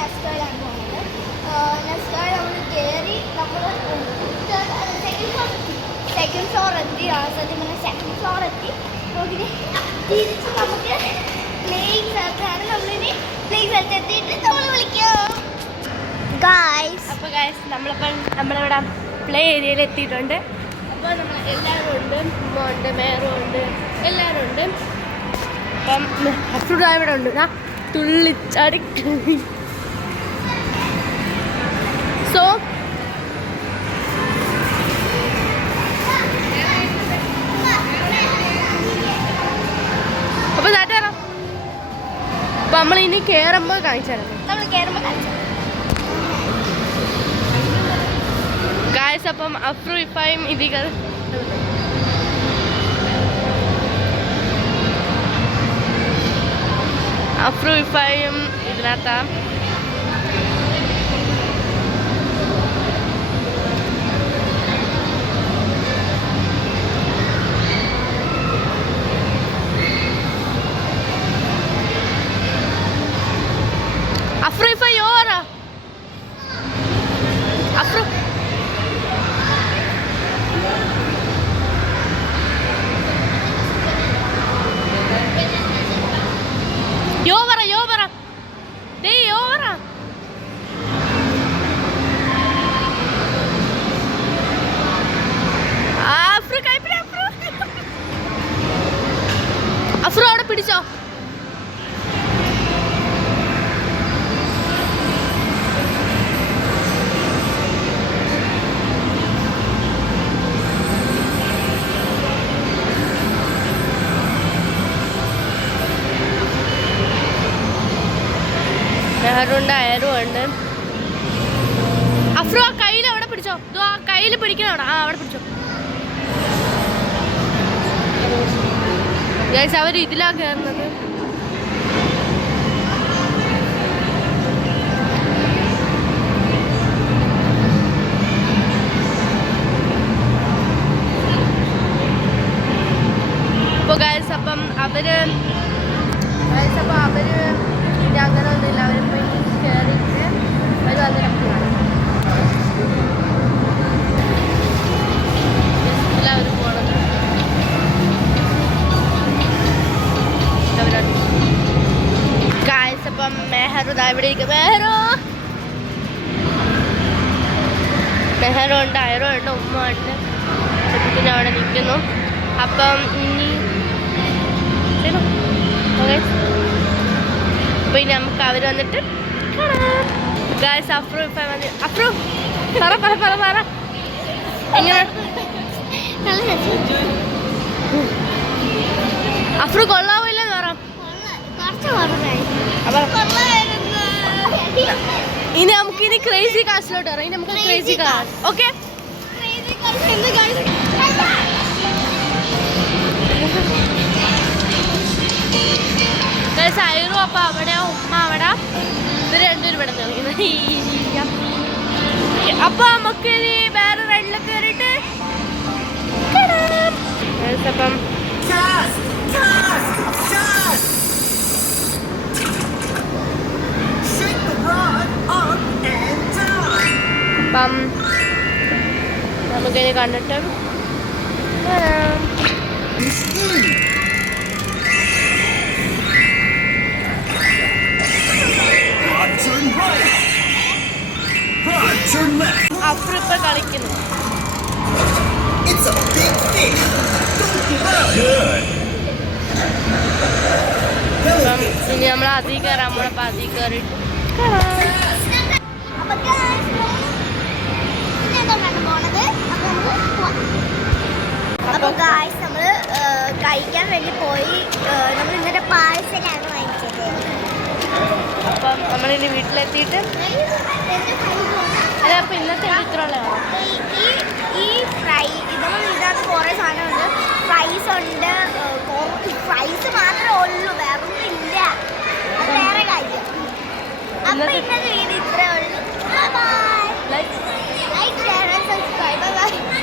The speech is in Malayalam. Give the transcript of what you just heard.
നെസ്റ്റോയിലാണ് പോകുന്നത്. നെസ്റ്റോയിൽ നമ്മൾ കയറി നമ്മൾ സെക്കൻഡ് ഫ്ലോർ എത്തി. സത്യം പറഞ്ഞാൽ സെക്കൻഡ് ഫ്ലോർ എത്തി. നോക്കിയിട്ട് തിരിച്ച് നമുക്ക് പ്ലേയിങ് സ്ഥലത്താണ്. നമ്മളിനി പ്ലേയിങ് സ്ഥലത്ത് എത്തിയിട്ട് നമ്മൾ വിളിക്കാം ഗായ്സ്. അപ്പോൾ ഗായ്സ് നമ്മളിവിടെ പ്ലേ ഏരിയയിൽ എത്തിയിട്ടുണ്ട്. അപ്പോൾ നമ്മൾ എല്ലാവരും ഉണ്ട്, ഉമ്മ ഉണ്ട്, മേറും ഉണ്ട്, എല്ലാവരും ഉണ്ട്. അപ്പം അഫ്രൂഡ് ഇവിടെ ഉണ്ട്, തുള്ളിച്ചാടി. സോ അപ്പോൾ നാട്ടുകാരാ, അപ്പം നമ്മളിനി കയറുമ്പോൾ കാണിച്ചു തരാം. നമ്മൾ കയറുമ്പോൾ കാണിച്ചു ഗായ്സ്. അപ്പം അഫ്രു ഇഫായും ഇതികൾ അഫ്രു ഇഫായും ഇതിനകത്താ. അഫ്രു ഇഫായി ഓറാ അഫ്രു അഫ്രു അവിടെ പിടിച്ചോ. നെഹറുണ്ട്, അയറും ഉണ്ട്. അഫ്രു ആ കയ്യിൽ അവിടെ പിടിച്ചോ. ആ കയ്യിൽ പിടിക്കണം അവിടെ. അവിടെ പിടിച്ചോ. ഗൈസ് അവർ ഇതിലാ കയറുന്നത്. അപ്പോൾ ഗൈസ് അപ്പം അവര് പിന്നെ അങ്ങനെ ഒന്നുമില്ല. അവർ പോയി കയറിയിട്ട് അവർ വന്നിട്ട് അവർ പോണത്. ഗായ്സ് അപ്പം മെഹറു ഇവിടെ ഇരിക്കും. മെഹറു ഉണ്ട്, അയറോ ഉണ്ട്, ഉമ്മ ഉണ്ട്, പിന്നെ അവിടെ നിൽക്കുന്നു. അപ്പം ഇനി അപ്പോൾ ഇനി നമുക്ക് അവർ വന്നിട്ട് കാണാം. ഗായ്സ് അഫ്രു ഇപ്പം വന്ന് അഫ്രു പറ എങ്ങനെ അഫ്രു കൊള്ളാവോ ഇല്ലെന്ന് പറ. ഇനി നമുക്ക് ഇനി ക്രേസി കാർസിലോട്ട് വരാം. ഇനി നമുക്ക് ക്രേസി കാർ. ഓക്കെ സൈറു അപ്പം അവിടെ, ഉമ്മ അവിടെ, ഇവർ രണ്ടുപേരും ഇവിടെ കളിക്കുന്നത്. അപ്പൊ നമുക്ക് ഇനി വേറെ റൈഡിലൊക്കെ കയറിയിട്ട് അപ്പം അപ്പം നമുക്കിനി കണ്ടിട്ട് അഫ്രു ഇപ്പൊ കളിക്കുന്നു. ഇനി നമ്മൾ അതിൽ കയറാം. നമ്മളപ്പോൾ അതിൽ കയറിയിട്ട് അപ്പോൾ ഗായ്സ് നമ്മൾ കഴിക്കാൻ വേണ്ടി പോയി. നമ്മൾ ഇന്നത്തെ പാഴ്സലാണ് വാങ്ങിച്ചത്. അപ്പം നമ്മളിനി വീട്ടിലെത്തിയിട്ട് അല്ല അപ്പം ഇന്നത്തെ ഇത്രയുള്ളതാണ്. ഈ ഫ്രൈ ഇതിനകത്ത് കുറേ സാധനമുണ്ട്. ഫ്രൈസ് ഉണ്ട്. ഫ്രൈസ് മാത്രമേ ഉള്ളൂ, വേറെ ഒന്നും ഇല്ല. അത് വേറെ കാര്യം. അപ്പം ഇന്നത്തെ വീഡിയോ ഇത്രേ ഉള്ളൂ. Bye bye. Like share and subscribe. Bye bye.